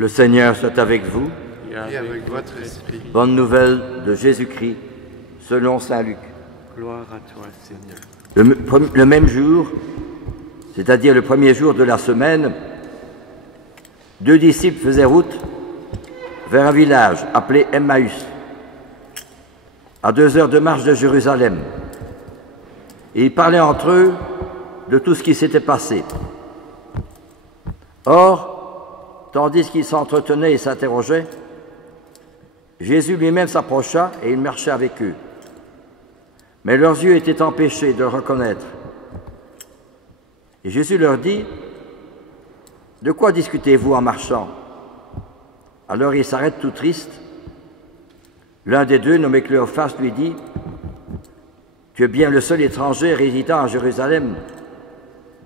Le Seigneur soit avec vous. Et avec votre esprit. Bonne nouvelle de Jésus-Christ, selon saint Luc. Gloire à toi, Seigneur. Le même jour, c'est-à-dire le premier jour de la semaine, 2 disciples faisaient route vers un village appelé Emmaüs, à 2 heures de marche de Jérusalem. Et ils parlaient entre eux de tout ce qui s'était passé. Or, tandis qu'ils s'entretenaient et s'interrogeaient, Jésus lui-même s'approcha et il marchait avec eux. Mais leurs yeux étaient empêchés de le reconnaître. Et Jésus leur dit, « De quoi discutez-vous en marchant ?» Alors ils s'arrêtent tout tristes. L'un des deux, nommé Cléophas, lui dit, « Tu es bien le seul étranger résidant à Jérusalem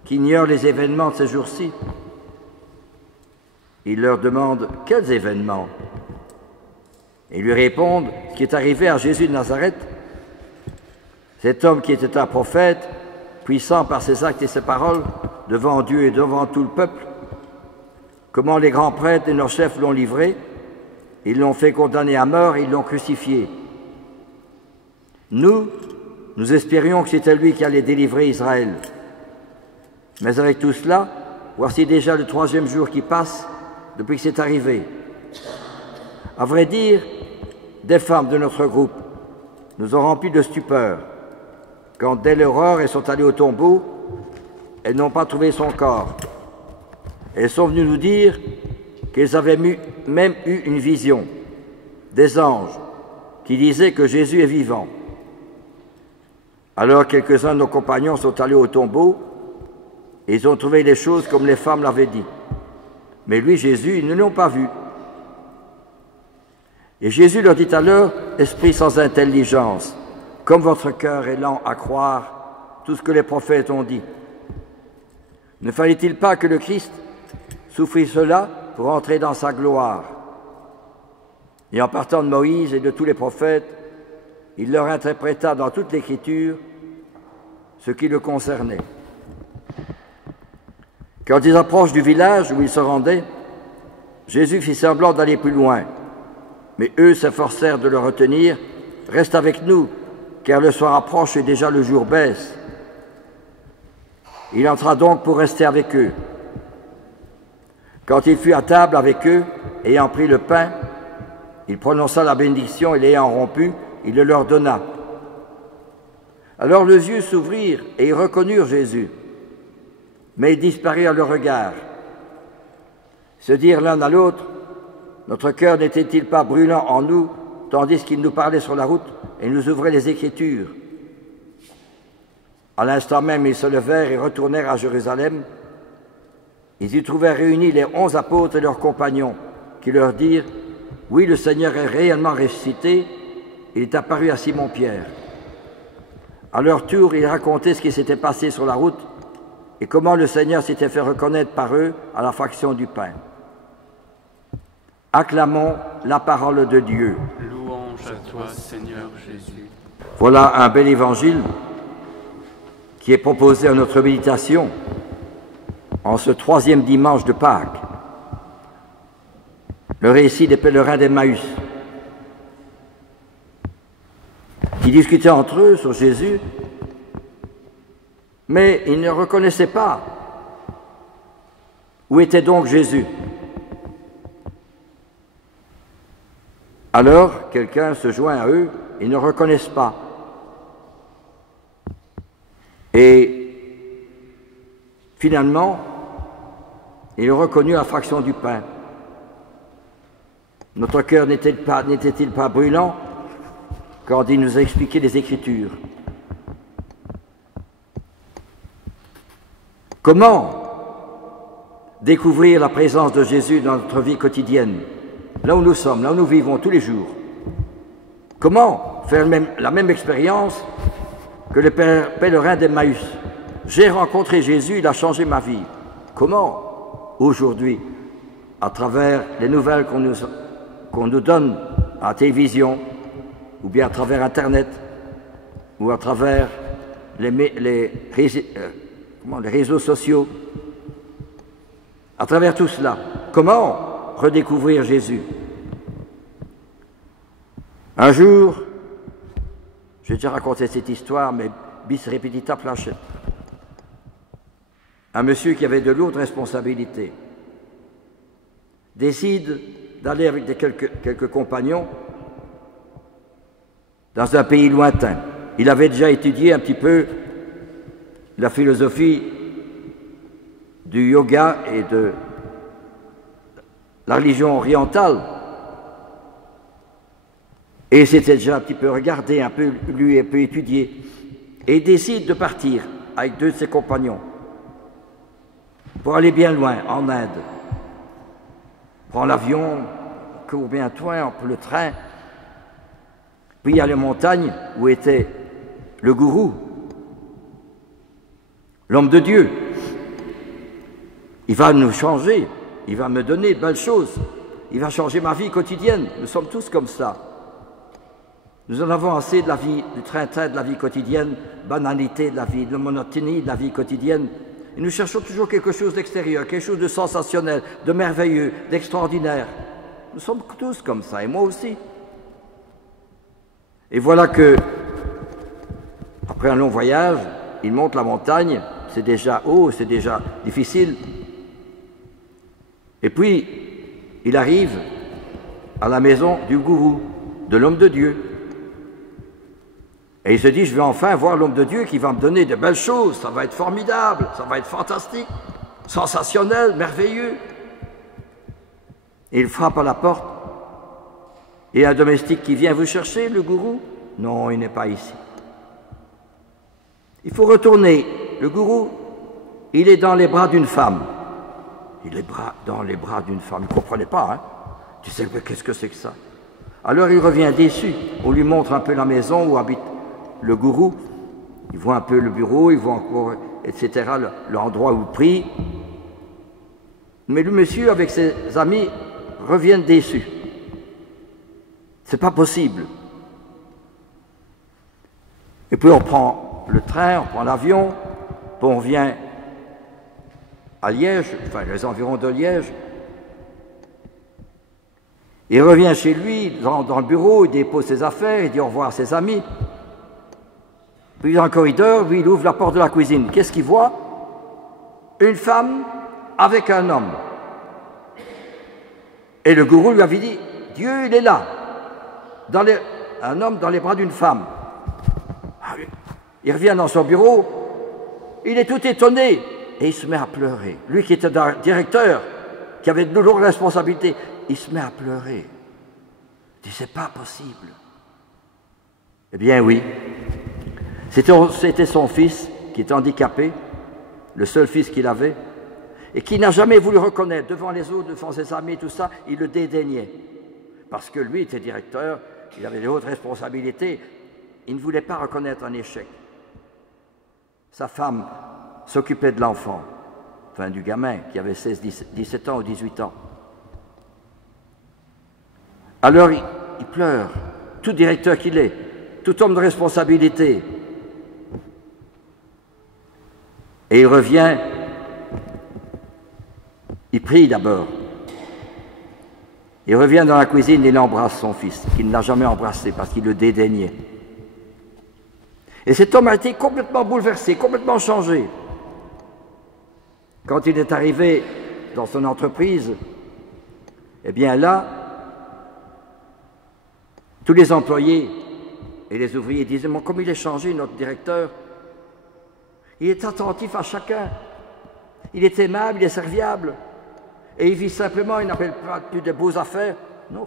qui ignore les événements de ces jours-ci. » Il leur demande, « Quels événements ?» Ils lui répondent, ce qui est arrivé à Jésus de Nazareth, cet homme qui était un prophète, puissant par ses actes et ses paroles, devant Dieu et devant tout le peuple, comment les grands prêtres et nos chefs l'ont livré, ils l'ont fait condamner à mort et ils l'ont crucifié. Nous espérions que c'était lui qui allait délivrer Israël. Mais avec tout cela, voici déjà le 3e jour qui passe depuis que c'est arrivé. À vrai dire, des femmes de notre groupe nous ont remplis de stupeur quand, dès l'aurore, elles sont allées au tombeau, elles n'ont pas trouvé son corps. Elles sont venues nous dire qu'elles avaient même eu une vision des anges qui disaient que Jésus est vivant. Alors quelques-uns de nos compagnons sont allés au tombeau et ils ont trouvé les choses comme les femmes l'avaient dit. Mais lui, Jésus, ils ne l'ont pas vu. Et Jésus leur dit alors, « Esprit sans intelligence, comme votre cœur est lent à croire tout ce que les prophètes ont dit. Ne fallait-il pas que le Christ souffrit cela pour entrer dans sa gloire ?» Et en partant de Moïse et de tous les prophètes, il leur interpréta dans toute l'Écriture ce qui le concernait. Quand ils approchent du village où ils se rendaient, Jésus fit semblant d'aller plus loin. Mais eux s'efforcèrent de le retenir. « Reste avec nous, car le soir approche et déjà le jour baisse. » Il entra donc pour rester avec eux. Quand il fut à table avec eux, ayant pris le pain, il prononça la bénédiction et l'ayant rompu, il le leur donna. Alors leurs yeux s'ouvrirent et ils reconnurent Jésus. Mais ils disparurent à leur regard. Se dirent l'un à l'autre, « Notre cœur n'était-il pas brûlant en nous, tandis qu'il nous parlait sur la route et nous ouvrait les Écritures ?» À l'instant même, ils se levèrent et retournèrent à Jérusalem. Ils y trouvèrent réunis les 11 apôtres et leurs compagnons, qui leur dirent, « Oui, le Seigneur est réellement ressuscité, il est apparu à Simon-Pierre. » À leur tour, ils racontaient ce qui s'était passé sur la route et comment le Seigneur s'était fait reconnaître par eux à la fraction du pain. Acclamons la parole de Dieu. Louange à toi, Seigneur Jésus. Voilà un bel évangile qui est proposé à notre méditation en ce 3e dimanche de Pâques. Le récit des pèlerins d'Emmaüs qui discutaient entre eux sur Jésus, mais ils ne reconnaissaient pas. Où était donc Jésus? Alors, quelqu'un se joint à eux, ils ne reconnaissent pas. Et finalement, il reconnut la fraction du pain. Notre cœur n'était-il pas brûlant quand il nous a expliqué les Écritures? Comment découvrir la présence de Jésus dans notre vie quotidienne, là où nous sommes, là où nous vivons tous les jours? Comment faire la même expérience que les pèlerins d'Emmaüs? J'ai rencontré Jésus, il a changé ma vie. Comment aujourd'hui, à travers les nouvelles qu'on nous donne à la télévision, ou bien à travers Internet, ou à travers les réseaux sociaux, à travers tout cela, comment redécouvrir Jésus. Un jour, j'ai déjà raconté cette histoire, mais bis repetita placet. Un monsieur qui avait de lourdes responsabilités décide d'aller avec quelques compagnons dans un pays lointain. Il avait déjà étudié un petit peu la philosophie du yoga et de la religion orientale. Et il s'était déjà un petit peu regardé, un peu lu, un peu étudié. Et il décide de partir avec 2 de ses compagnons pour aller bien loin, en Inde. Prend l'avion, court bien loin, on prend le train. Puis il y a les montagnes où était le gourou, l'homme de Dieu. Il va nous changer, il va me donner de belles choses, il va changer ma vie quotidienne. Nous sommes tous comme ça. Nous en avons assez de la vie, du train-train de la vie quotidienne, banalité de la vie, de monotonie de la vie quotidienne. Et nous cherchons toujours quelque chose d'extérieur, quelque chose de sensationnel, de merveilleux, d'extraordinaire. Nous sommes tous comme ça, et moi aussi. Et voilà que, après un long voyage, il monte la montagne, c'est déjà haut, c'est déjà difficile. Et puis, il arrive à la maison du gourou, de l'homme de Dieu. Et il se dit, je vais enfin voir l'homme de Dieu qui va me donner de belles choses, ça va être formidable, ça va être fantastique, sensationnel, merveilleux. Et il frappe à la porte. Et un domestique qui vient vous chercher, le gourou? Non, il n'est pas ici. Il faut retourner. Le gourou, il est dans les bras d'une femme. Il est dans les bras d'une femme. Il ne comprenait pas, hein? Tu sais, qu'est-ce que c'est que ça? Alors il revient déçu. On lui montre un peu la maison où habite le gourou. Il voit un peu le bureau, il voit encore, etc., l'endroit où il prie. Mais le monsieur, avec ses amis, reviennent déçus. C'est pas possible. Et puis on prend le train, on prend l'avion, puis on vient à Liège, enfin les environs de Liège. Il revient chez lui, dans le bureau, il dépose ses affaires, il dit au revoir à ses amis. Puis dans le corridor, lui, il ouvre la porte de la cuisine. Qu'est-ce qu'il voit? Une femme avec un homme. Et le gourou lui avait dit, Dieu, il est là. Un homme dans les bras d'une femme. Il revient dans son bureau, il est tout étonné et il se met à pleurer. Lui qui était directeur, qui avait de lourdes responsabilités, il se met à pleurer. Il dit, c'est pas possible. Eh bien oui, c'était son fils qui était handicapé, le seul fils qu'il avait, et qui n'a jamais voulu reconnaître devant les autres, devant ses amis, tout ça, il le dédaignait. Parce que lui était directeur, il avait de hautes responsabilités, il ne voulait pas reconnaître un échec. Sa femme s'occupait de l'enfant, enfin du gamin qui avait 16, 17 ans ou 18 ans. Alors il pleure, tout directeur qu'il est, tout homme de responsabilité. Et il revient, il prie d'abord. Il revient dans la cuisine et il embrasse son fils, qu'il n'a jamais embrassé parce qu'il le dédaignait. Et cet homme a été complètement bouleversé, complètement changé. Quand il est arrivé dans son entreprise, eh bien là, tous les employés et les ouvriers disaient, mais comme il est changé, notre directeur, il est attentif à chacun, il est aimable, il est serviable, et il vit simplement, il n'appelle pas plus de beaux affaires, non.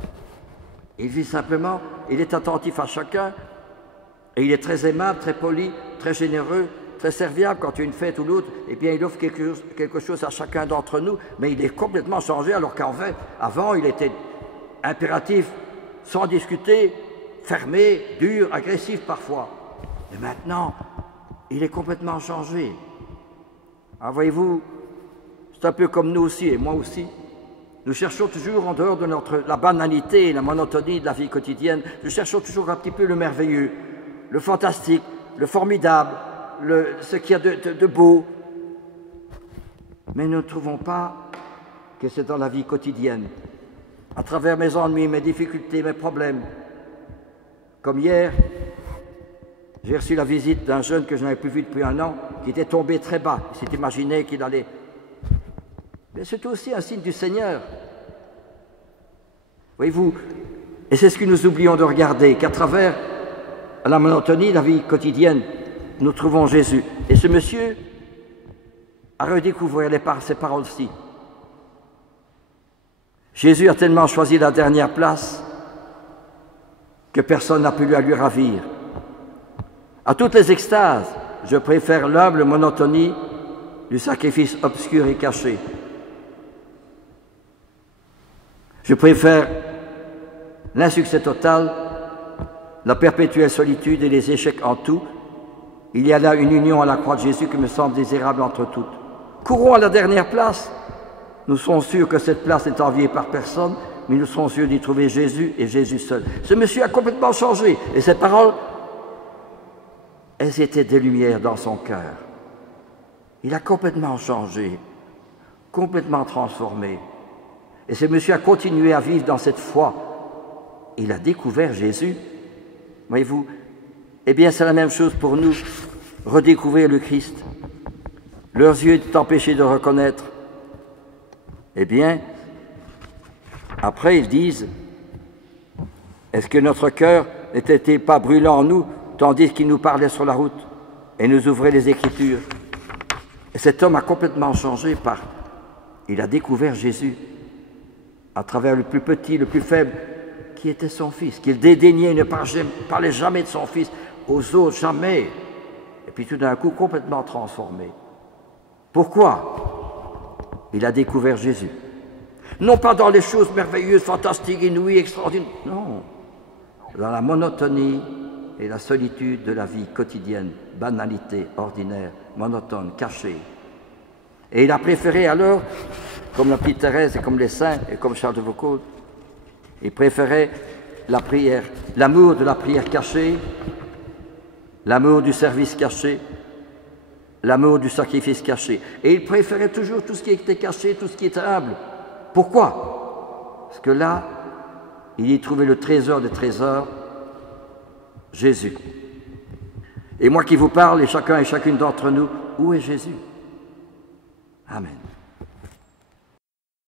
Il vit simplement, il est attentif à chacun, et il est très aimable, très poli, très généreux, très serviable. Quand il y a une fête ou l'autre, eh bien, il offre quelque chose à chacun d'entre nous, mais il est complètement changé, alors qu'avant, il était impératif, sans discuter, fermé, dur, agressif parfois. Mais maintenant, il est complètement changé. Alors, voyez-vous, c'est un peu comme nous aussi, et moi aussi. Nous cherchons toujours, en dehors de la banalité et la monotonie de la vie quotidienne, nous cherchons toujours un petit peu le merveilleux, le fantastique, le formidable, ce qu'il y a de beau. Mais nous ne trouvons pas que c'est dans la vie quotidienne à travers mes ennuis, mes difficultés, mes problèmes. Comme hier, j'ai reçu la visite d'un jeune que je n'avais plus vu depuis un an, qui était tombé très bas. Il s'est imaginé qu'il allait... Mais c'est aussi un signe du Seigneur. Voyez-vous, et c'est ce que nous oublions de regarder, qu'à travers la monotonie de la vie quotidienne, nous trouvons Jésus. Et ce monsieur a redécouvert ces paroles-ci. Jésus a tellement choisi la dernière place que personne n'a pu lui ravir. À toutes les extases, je préfère l'humble monotonie du sacrifice obscur et caché. Je préfère l'insuccès total, la perpétuelle solitude et les échecs en tout. Il y a là une union à la croix de Jésus qui me semble désirable entre toutes. Courons à la dernière place. Nous sommes sûrs que cette place n'est enviée par personne, mais nous sommes sûrs d'y trouver Jésus et Jésus seul. Ce monsieur a complètement changé, et ces paroles, elles étaient des lumières dans son cœur. Il a complètement changé, complètement transformé. Et ce monsieur a continué à vivre dans cette foi. Il a découvert Jésus. Voyez-vous, eh bien c'est la même chose pour nous, redécouvrir le Christ. Leurs yeux étaient empêchés de reconnaître. Eh bien, après ils disent, est-ce que notre cœur n'était-il pas brûlant en nous, tandis qu'il nous parlait sur la route et nous ouvrait les Écritures? Et cet homme a complètement changé il a découvert Jésus à travers le plus petit, le plus faible, qui était son fils, qu'il dédaignait, il ne parlait jamais de son fils aux autres, jamais. Et puis tout d'un coup, complètement transformé. Pourquoi? Il a découvert Jésus. Non pas dans les choses merveilleuses, fantastiques, inouïes, extraordinaires, non. Dans la monotonie et la solitude de la vie quotidienne, banalité, ordinaire, monotone, cachée. Et il a préféré alors, comme la petite Thérèse et comme les saints et comme Charles de Foucauld, il préférait la prière, l'amour de la prière cachée, l'amour du service caché, l'amour du sacrifice caché. Et il préférait toujours tout ce qui était caché, tout ce qui était humble. Pourquoi? Parce que là, il y trouvait le trésor des trésors, Jésus. Et moi qui vous parle, et chacun et chacune d'entre nous, où est Jésus? Amen.